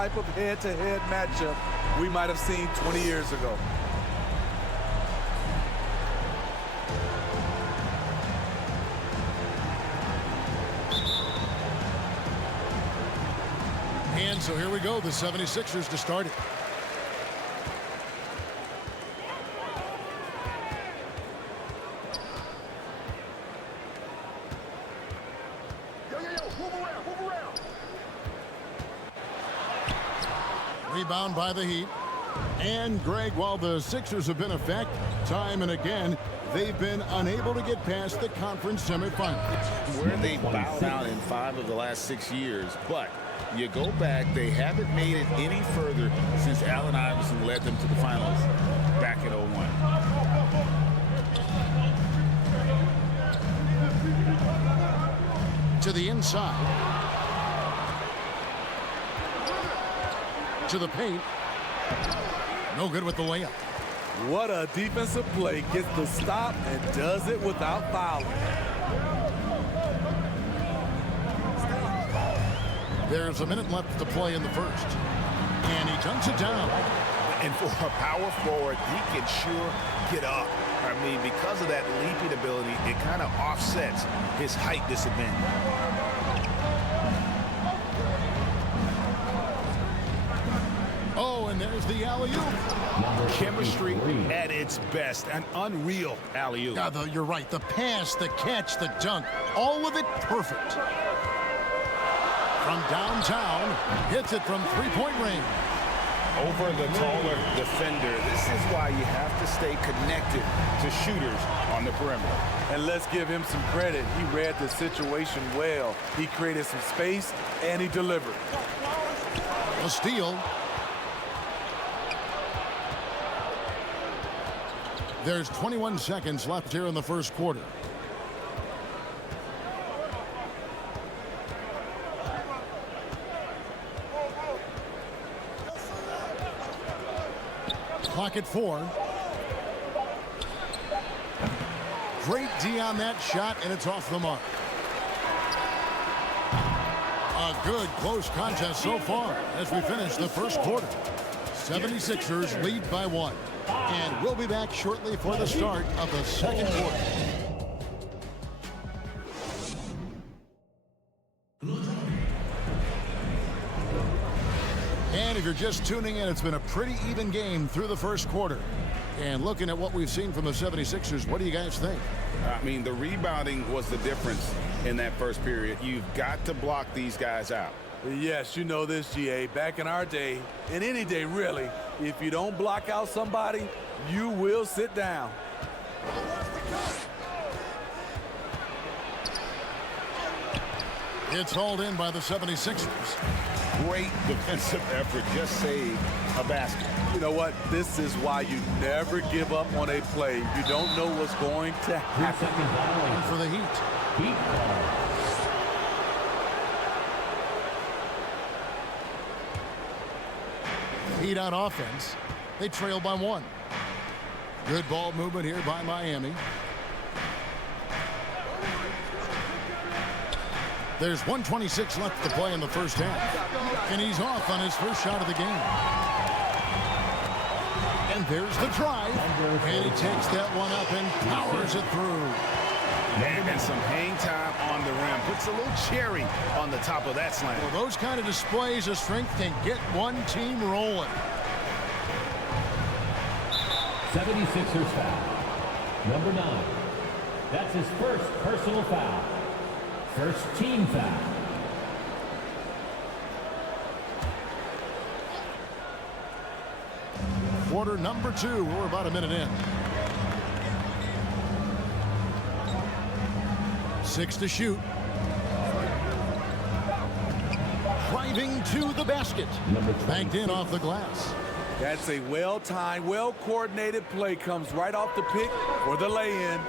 Type of head-to-head matchup we might have seen 20 years ago. And so here we go, the 76ers to start it. Rebound by the Heat. And, Greg, while the Sixers have been a fact time and again, they've been unable to get past the conference semifinals. Where they bowed out in 5 of the last 6 years, but you go back, they haven't made it any further since Allen Iverson led them to the finals back in 01. To the inside. To the paint. No good with the layup. What a defensive play. Gets the stop and does it without fouling. There's a minute left to play in the first. And he dunks it down. And for a power forward, he can sure get up. I mean, because of that leaping ability, it kind of offsets his height disadvantage. Oh, and there's the alley-oop. Chemistry at its best. An unreal alley-oop. Yeah, you're right. The pass, the catch, the dunk, all of it perfect. From downtown, hits it from three-point range. Over the taller defender. This is why you have to stay connected to shooters on the perimeter. And let's give him some credit. He read the situation well. He created some space, and he delivered. A steal. There's 21 seconds left here in the first quarter. Clock at 4. Great D on that shot, and it's off the mark. A good close contest so far as we finish the first quarter. 76ers lead by 1. And we'll be back shortly for the start of the second quarter. And if you're just tuning in, it's been a pretty even game through the first quarter. And looking at what we've seen from the 76ers, what do you guys think? I mean, the rebounding was the difference in that first period. You've got to block these guys out. Yes, you know this, GA. Back in our day, and any day really, if you don't block out somebody, you will sit down. It's hauled in by the 76ers. Great defensive effort. Just saved a basket. You know what? This is why you never give up on a play. You don't know what's going to happen. And for the Heat. Heat on offense. They trail by 1. Good ball movement here by Miami. There's 1:26 left to play in the first half. And he's off on his first shot of the game. And there's the drive. And he takes that one up and powers it through. And some hang time on the rim. Puts a little cherry on the top of that slam. Well, those kind of displays of strength can get one team rolling. 76ers foul. Number 9. That's his first personal foul. First team foul. Quarter number 2. We're about a minute in. 6 to shoot. Driving to the basket. Banked in off the glass. That's a well-timed, well-coordinated play. Comes right off the pick for the lay-in.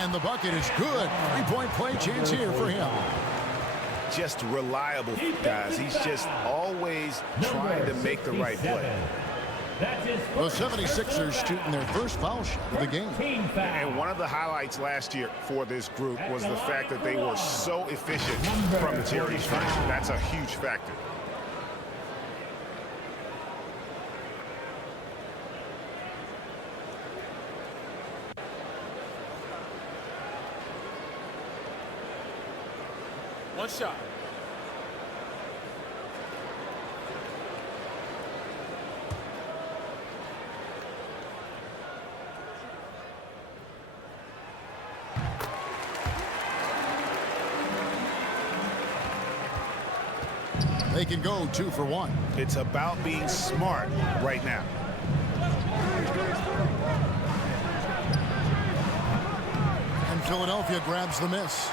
And the bucket is good. Three-point play chance here for him. Just reliable, guys. He's just always trying to make the right play. The 76ers shooting their first foul shot of the game. And one of the highlights last year for this group was the fact that they were so efficient from the charity stripe. That's a huge factor. One shot. They can go 2 for 1. It's about being smart right now. And Philadelphia grabs the miss.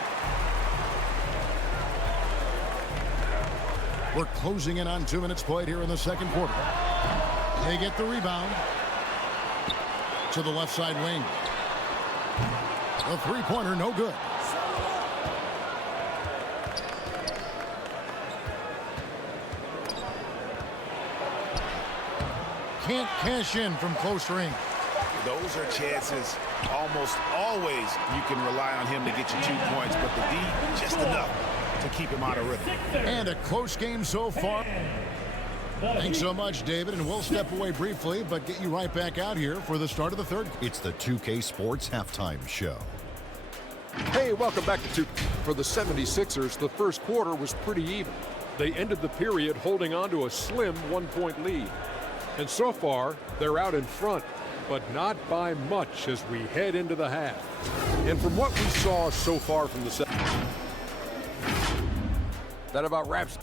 We're closing in on 2 minutes played here in the second quarter. They get the rebound to the left side wing. The three-pointer, no good. Can't cash in from close range. Those are chances almost always you can rely on him to get you 2 points, but the D just enough to keep him out of rhythm. And a close game so far. Thanks so much, David, and we'll step away briefly, but get you right back out here for the start of the third. It's the 2K Sports Halftime Show. Hey, welcome back to 2K. For the 76ers, the first quarter was pretty even. They ended the period holding on to a slim 1-point lead. And so far, they're out in front, but not by much as we head into the half. And from what we saw so far from the second, that about wraps.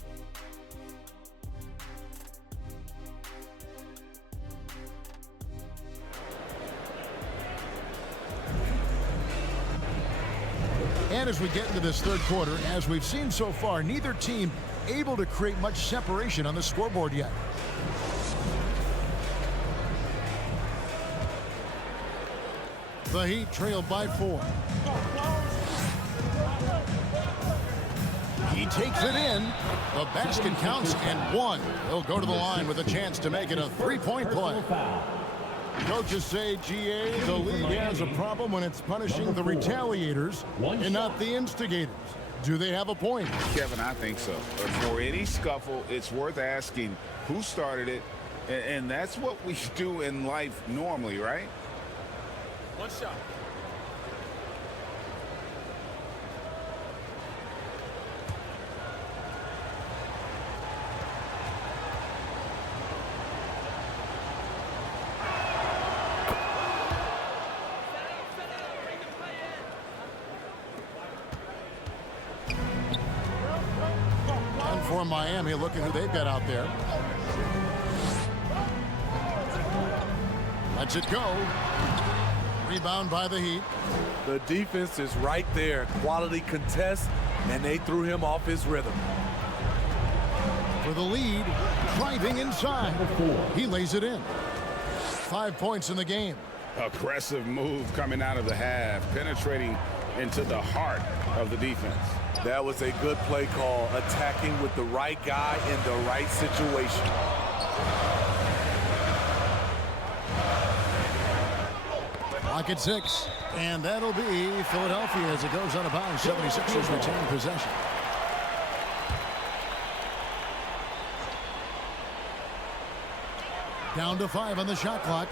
And as we get into this third quarter, as we've seen so far, neither team able to create much separation on the scoreboard yet. The Heat trailed by 4. He takes it in. The basket counts and 1. He'll go to the line with a chance to make it a 3-point play. Coaches say, GA, the league has a problem when it's punishing the retaliators and not the instigators. Do they have a point? Kevin, I think so. But for any scuffle, it's worth asking who started it, and that's what we do in life normally, right? One shot. And for Miami, look at who they've got out there. Lets it go. Rebound by the Heat. The defense is right there. Quality contest, and they threw him off his rhythm. For the lead, driving inside. He lays it in. 5 points in the game. Aggressive move coming out of the half, penetrating into the heart of the defense. That was a good play call, attacking with the right guy in the right situation. Clock at 6, and that'll be Philadelphia as it goes out of bounds. 76ers retain possession. Down to 5 on the shot clock.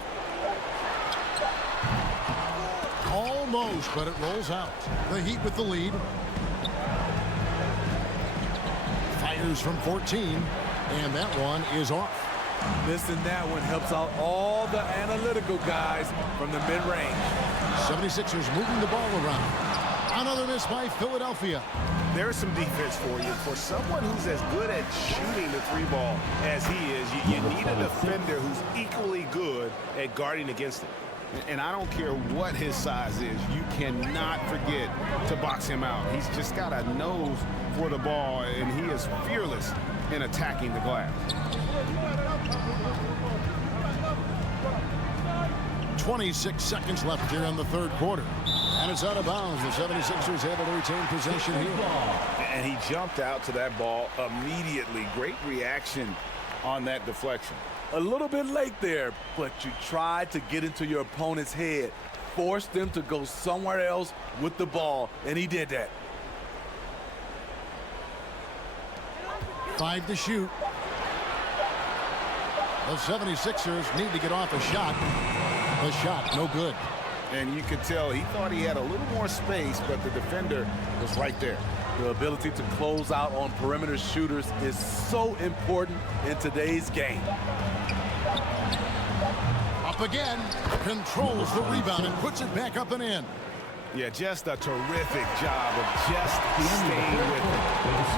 Almost, but it rolls out. The Heat with the lead. Fires from 14, and that one is off. Missing that one helps out all the analytical guys from the mid-range. 76ers moving the ball around. Another miss by Philadelphia. There's some defense for you. For someone who's as good at shooting the 3-ball as he is, you need a defender who's equally good at guarding against it. And I don't care what his size is, you cannot forget to box him out. He's just got a nose for the ball, and he is fearless in attacking the glass. 26 seconds left here in the third quarter. And it's out of bounds. The 76ers able to retain possession here. And he jumped out to that ball immediately. Great reaction on that deflection. A little bit late there, but you tried to get into your opponent's head. Force them to go somewhere else with the ball, and he did that. 5 to shoot. The 76ers need to get off a shot. The shot, no good. And you could tell he thought he had a little more space, but the defender was right there. The ability to close out on perimeter shooters is so important in today's game. Up again, controls the rebound and puts it back up and in. Yeah, just a terrific job of just staying with it.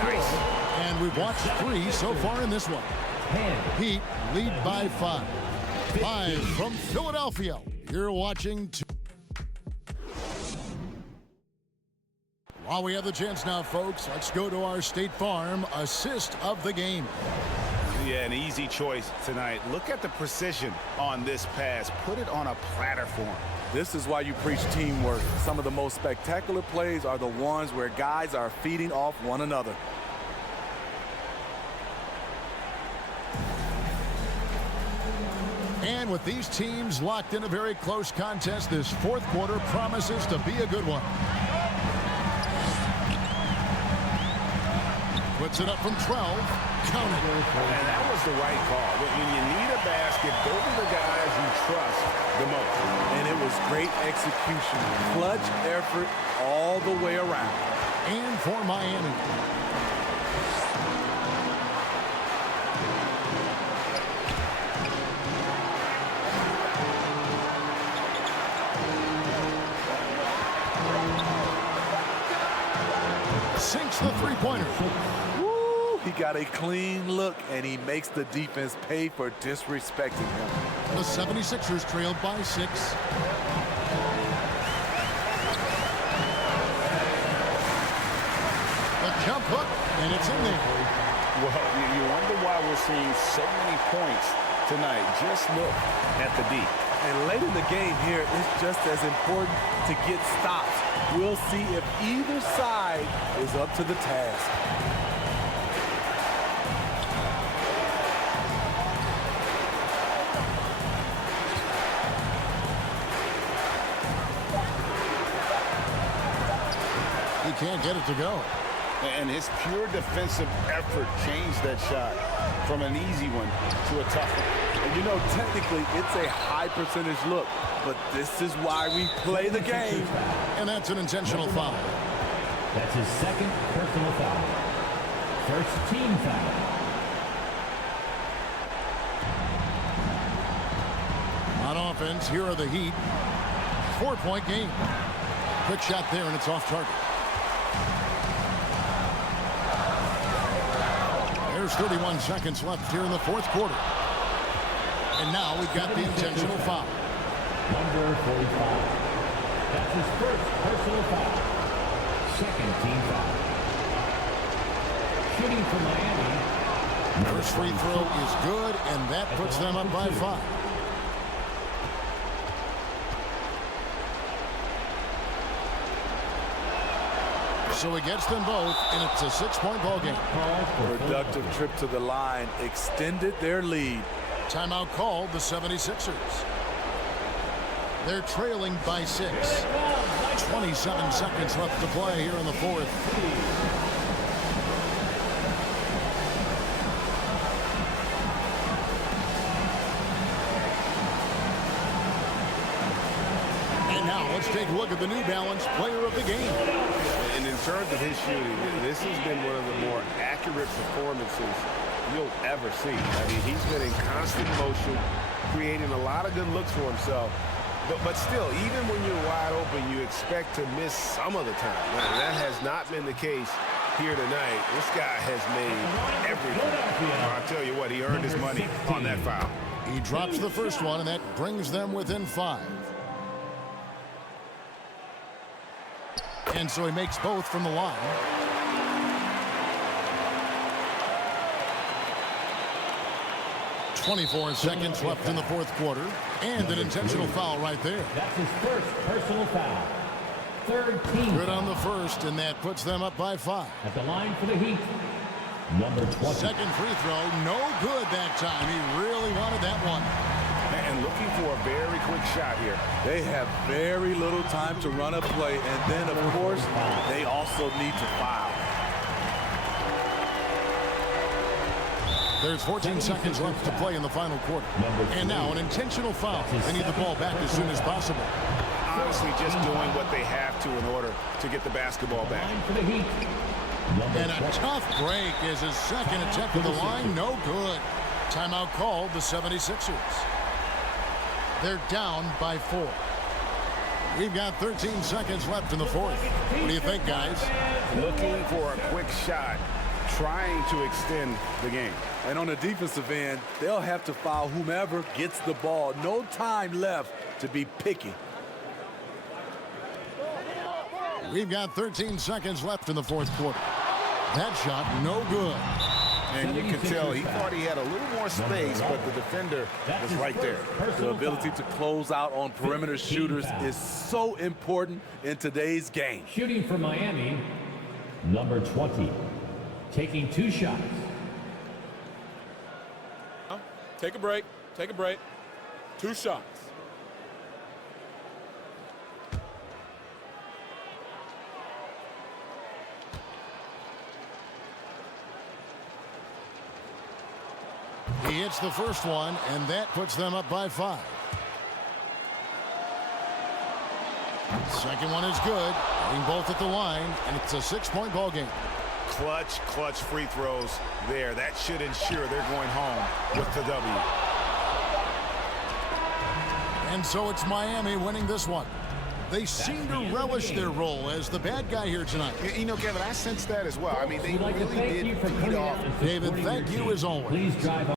Nice. And we've watched 3 so far in this one. Heat lead by 5. Live from Philadelphia, you're watching. While we have the chance now, folks, let's go to our State Farm assist of the game. Yeah, an easy choice tonight. Look at the precision on this pass. Put it on a platter form. This is why you preach teamwork. Some of the most spectacular plays are the ones where guys are feeding off one another. And with these teams locked in a very close contest, this fourth quarter promises to be a good one. Puts it up from 12. Count it. And that was the right call. When you need a basket, those are the guys you trust the most. And it was great execution. Clutch effort all the way around. And for Miami. Sinks the three-pointer. He got a clean look, and he makes the defense pay for disrespecting him. The 76ers trailed by 6. The jump hook, and it's in there. Well, you wonder why we're seeing so many points tonight. Just look at the D. And late in the game here, it's just as important to get stops. We'll see if either side is up to the task. He can't get it to go. And his pure defensive effort changed that shot from an easy one to a tough one. And you know, technically, it's a high percentage look, but this is why we play the game. And that's an intentional foul. That's his second personal foul. First team foul. On offense, here are the Heat. 4-point game. Quick shot there, and it's off target. There's 31 seconds left here in the fourth quarter. And now we've got the intentional foul. Number 45. That's his first personal foul. Second team foul. Shooting for Miami. First free throw is good, and that puts them up by 5. So he gets them both, and it's a 6-point ball game. Productive trip to the line extended their lead. Timeout called the 76ers. They're trailing by 6. 27 seconds left to play here in the fourth. And now let's take a look at the New Balance player of the game. And in terms of his shooting, this has been one of the more accurate performances you'll ever see. I mean, he's been in constant motion, creating a lot of good looks for himself. But still, even when you're wide open, you expect to miss some of the time. Now, that has not been the case here tonight. This guy has made everything. Well, I'll tell you what, he earned his money on that foul. He drops the first one, and that brings them within 5. And so he makes both from the line. .24 seconds left in the fourth quarter. And an intentional foul right there. That's his first personal foul. Third team. Good on the first, and that puts them up by 5. At the line for the Heat. Number 20. Second free throw, no good that time. He really wanted that one. And looking for a very quick shot here. They have very little time to run a play, and then, of course, they also need to foul. There's 14 seconds left to play in the final quarter. And now an intentional foul. They need the ball back as soon as possible. Honestly, just doing what they have to in order to get the basketball back. For the Heat. And a tough break is his second attempt at the line. No good. Timeout called the 76ers. They're down by 4. We've got 13 seconds left in the fourth. What do you think, guys? Looking for a quick shot, trying to extend the game. And on the defensive end, they'll have to foul whomever gets the ball. No time left to be picky. We've got 13 seconds left in the fourth quarter. That shot, no good. And you can tell he thought he had a little more space, but the defender was right there. The ability to close out on perimeter shooters is so important in today's game. Shooting for Miami, number 20. Taking 2 shots. Take a break. Take a break. 2 shots. He hits the first one, and that puts them up by 5. Second one is good. Hitting both at the line, and it's a 6-point ball game. Clutch free throws there. That should ensure they're going home with the W. And so it's Miami winning this one. They seem to relish their role as the bad guy here tonight. You know, Kevin, I sense that as well. I mean, they We'd like to really thank did you for feed coming off. out and David, supporting thank your you team. as always. Please drive